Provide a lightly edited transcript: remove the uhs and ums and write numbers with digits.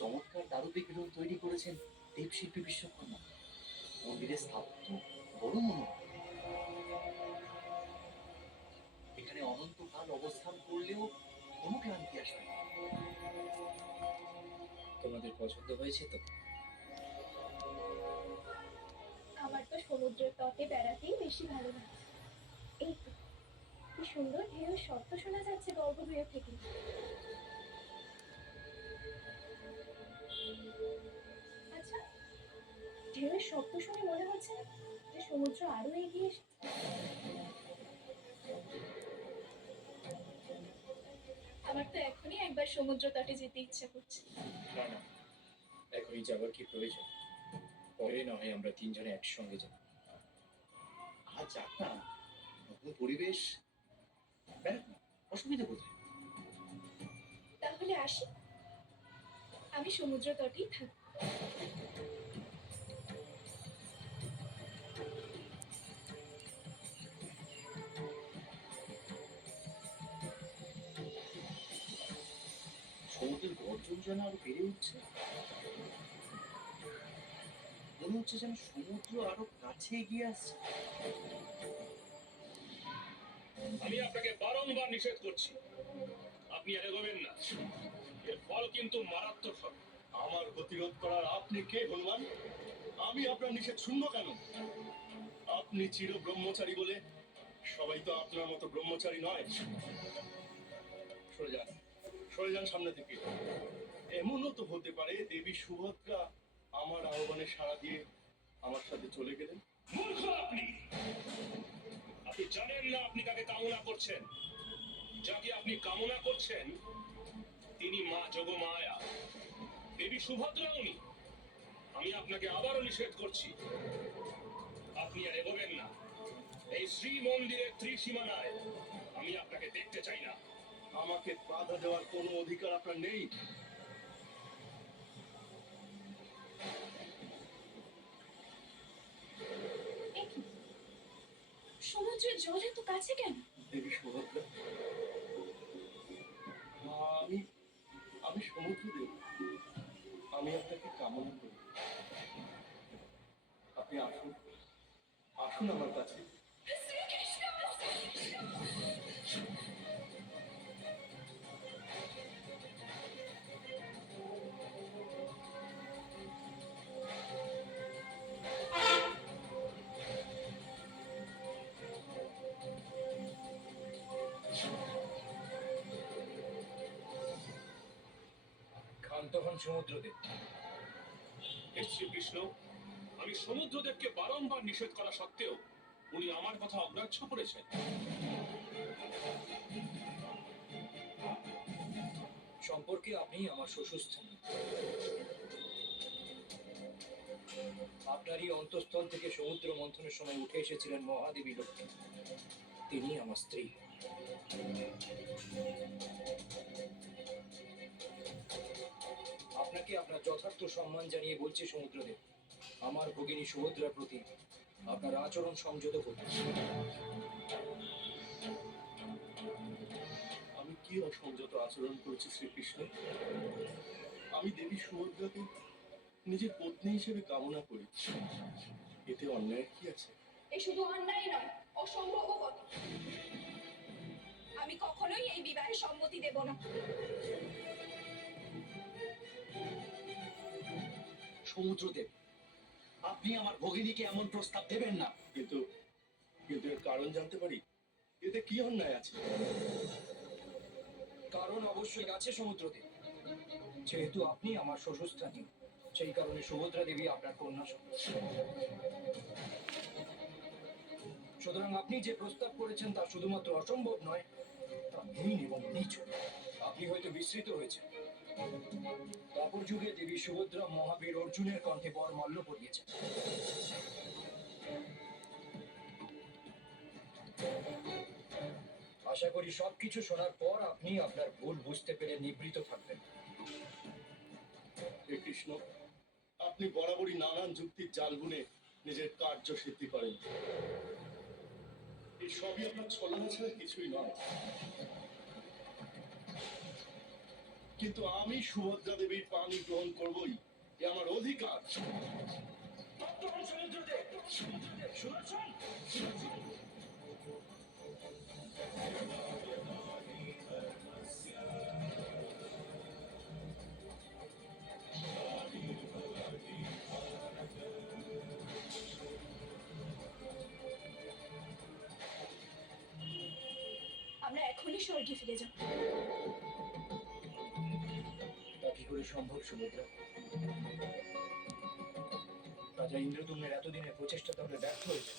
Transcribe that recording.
চমৎকার দারুবিগ্রহ তৈরি করেছেন দেবশিল্পী বিশ্বকর্মা। মন্দিরের স্থাপত্য বড় মনোরম। এখানে অনন্তকাল অবস্থান করলেও কোনো ক্লান্তি আসবে না। তোমাদের পছন্দ হয়েছে তো? আমার তো সমুদ্রের তটে বেড়াতেই বেশি ভালো লাগছে। এই তো কি সুন্দর ঢেউ শব্দ শোনা যাচ্ছে গর্ভগৃহ থেকে। আচ্ছা, ঢেউয়ের শব্দ শুনে মনে হচ্ছে না যে সমুদ্র আরো এগিয়ে এসেছে? আমার তো এখনই একবার সমুদ্র তটে যেতে ইচ্ছা করছে। না না, এখনই যাবার কি প্রয়োজন? পরে না হয় আমরা তিনজনে একসঙ্গে যাব। আজ যাক না, নতুন পরিবেশ, বেড়াক না, অসুবিধা কোথায়? তাহলে আসি, আমি সমুদ্র তটেই থাকবো। সমুদ্রের গর্জন যেন আরো বেড়ে উঠছে। মনে হচ্ছে যেন সমুদ্র আরো কাছে এগিয়ে আসছে। আমি আপনাকে বারংবার নিষেধ করছি, আপনি আর এগোবেন না। এর ফল কিন্তু মারাত্মক হবে। আমার প্রতিরোধ করার আপনি কে হনুমান? আমি আপনার নিষেধ শুনবো কেন? আপনি চির ব্রহ্মচারী বলে সবাই তো আপনার মতো ব্রহ্মচারী নয়। সরে যান, সরে যান সামনে থেকে। এমনও তো হতে পারে দেবী সুভদ্রা আমার আহ্বানে সাড়া দিয়ে আমার সাথে চলে গেলেন। মূর্খ আপনি! আপনি জানেন না আপনি কাকে কামনা করছেন। যাকে আপনি কামনা করছেন তিনি মা যোগমায়া, দেবী সুভদ্রা উনি। আমি আপনাকে আবারও নিষেধ করছি, আপনি আর এগোবেন না। এই শ্রী মন্দিরের ত্রিসীমানায় আমি আপনাকে দেখতে চাই না। আমাকে বাধা দেওয়ার কোনো অধিকার আপনার নেই। এ কি, সমুদ্রের জল এত কাছে কেন? দেবী সুভদ্রা, আমি আমি সমুদ্রদেব। আমি আপনাকে কামনা করি। আপনি আসুন, আসুন আমার কাছে। ক্ষান্ত হন সমুদ্রদেব। শ্রীকৃষ্ণ, আমি সমুদ্রদেবকে বারংবার নিষেধ করা সত্ত্বেও উনি আমার কথা অগ্রাহ্য করেছেন। সম্পর্কে আপনি আমার শ্বশুরস্থানীয়। আপনারই অন্তঃস্থল থেকে সমুদ্র মন্থনের সময় উঠে এসেছিলেন মহাদেবী লক্ষ্মী। তিনি আমার স্ত্রী। আপনাকে আপনার যথার্থ সম্মান জানিয়ে বলছি সমুদ্রদেব, আমার ভগিনী সুভদ্রার প্রতি আপনার আচরণ সংযত করুন। আমি কি অসংযত আচরণ করেছি শ্রীকৃষ্ণ? আমি দেবী সুভদ্রাকে নিজের পত্নী হিসেবে কামনা করি, এতে অন্যায় কি আছে? এ শুধু অন্যায় নয়, অসম্ভব কথা। আমি কখনোই এই বিবাহে সম্মতি দেব না। সমুদ্রদেব, আপনি আমার ভগিনীকে এমন প্রস্তাব দেবেন না। কিন্তু কিন্তু এর কারণ জানতে পারি? এতে কি অন্যায় আছে? কারণ অবশ্যই আছে সমুদ্রদেব। যেহেতু আপনি আমার শ্বশুরস্থানীয়, সেই কারণে সুভদ্রা দেবী আপনার কন্যা সন্তান। সুতরাং আপনি যে প্রস্তাব করেছেন তা শুধুমাত্র অসম্ভব নয়, তা হীন এবং নীচ। আপনি হয়তো বিস্মৃত হয়েছেন, দ্বাপর যুগে দেবী সুভদ্রা মহাবীর অর্জুনের কণ্ঠে বর মাল্য পরিয়েছেন। আশা করি সবকিছু শোনার পর আপনি আপনার ভুল বুঝতে পেরে নিবৃত থাকবেন। হে কৃষ্ণ, আপনি বরাবরই নানান যুক্তির জাল বুনে নিজের কার্য সিদ্ধি করেন। এই সবই আপনার ছলনা ছাড়া কিছুই নয়। কিন্তু আমি সুভদ্রা দেবীর পানি গ্রহণ করবই, এ আমার অধিকার। তখন সমুদ্রদেব শুনেছেন? আমরা এখনই স্বর্গে ফিরে যাব। তা কি করে সম্ভব সুভদ্রা? রাজা ইন্দ্রদুম্নের এতদিনের প্রচেষ্টা তাহলে ব্যর্থ হয়েছে।